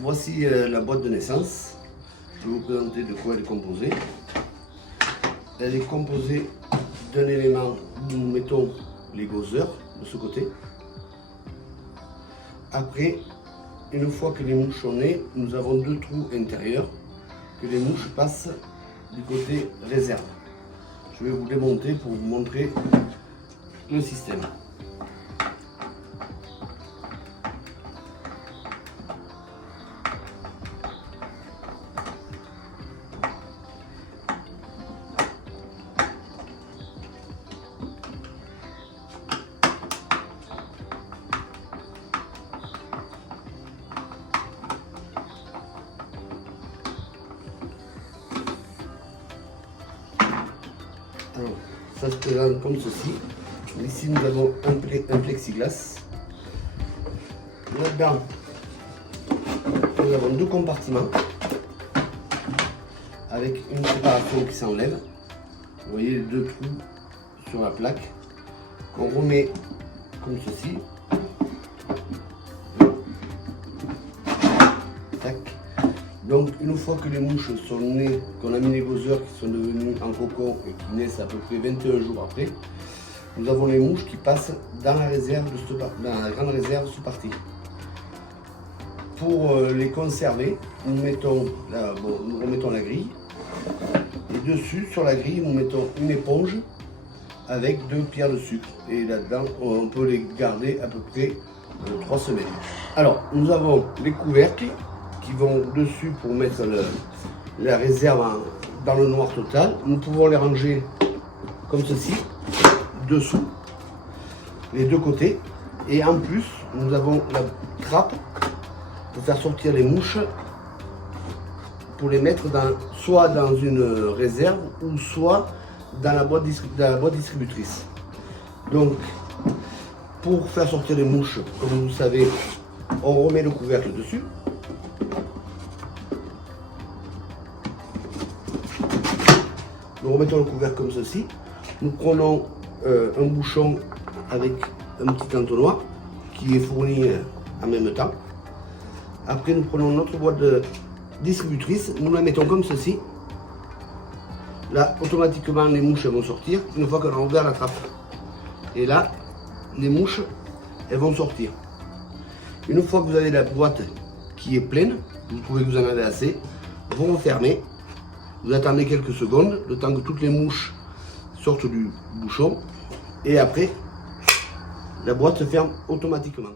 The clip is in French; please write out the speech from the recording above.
Voici la boîte de naissance. Je vais vous présenter de quoi elle est composée. Elle est composée d'un élément où nous mettons les gosseurs de ce côté. Après, une fois que les mouches sont nées, nous avons deux trous intérieurs que les mouches passent du côté réserve. Je vais vous démonter pour vous montrer le système. Alors, ça se présente comme ceci. Ici, nous avons un plexiglas. Là-dedans, nous avons deux compartiments avec une séparation qui s'enlève. Vous voyez les deux trous sur la plaque qu'on remet comme ceci. Tac. Donc une fois que les mouches sont nées, qu'on a mis les gosseurs qui sont devenus en cocon et qui naissent à peu près 21 jours après, nous avons les mouches qui passent dans la réserve dans la grande réserve sous partie. Pour les conserver, nous remettons la grille et dessus sur la grille nous mettons une éponge avec 2 pierres de sucre et là-dedans on peut les garder à peu près 3 semaines. Alors nous avons les couvercles qui vont dessus pour mettre la réserve dans le noir total. Nous pouvons les ranger comme ceci, dessous, les deux côtés. Et en plus, nous avons la trappe pour faire sortir les mouches, pour les mettre soit dans une réserve ou soit dans la boîte distributrice. Donc, pour faire sortir les mouches, comme vous le savez, on remet le couvercle dessus. Nous remettons le couvercle comme ceci. Nous prenons un bouchon avec un petit entonnoir qui est fourni en même temps. Après, nous prenons notre boîte distributrice, nous la mettons comme ceci. Là, automatiquement, les mouches vont sortir une fois qu'on a ouvert la trappe. Et là, les mouches, elles vont sortir. Une fois que vous avez la boîte qui est pleine, vous trouvez que vous en avez assez, vous refermez. Vous attendez quelques secondes, le temps que toutes les mouches sortent du bouchon. Et après, la boîte se ferme automatiquement.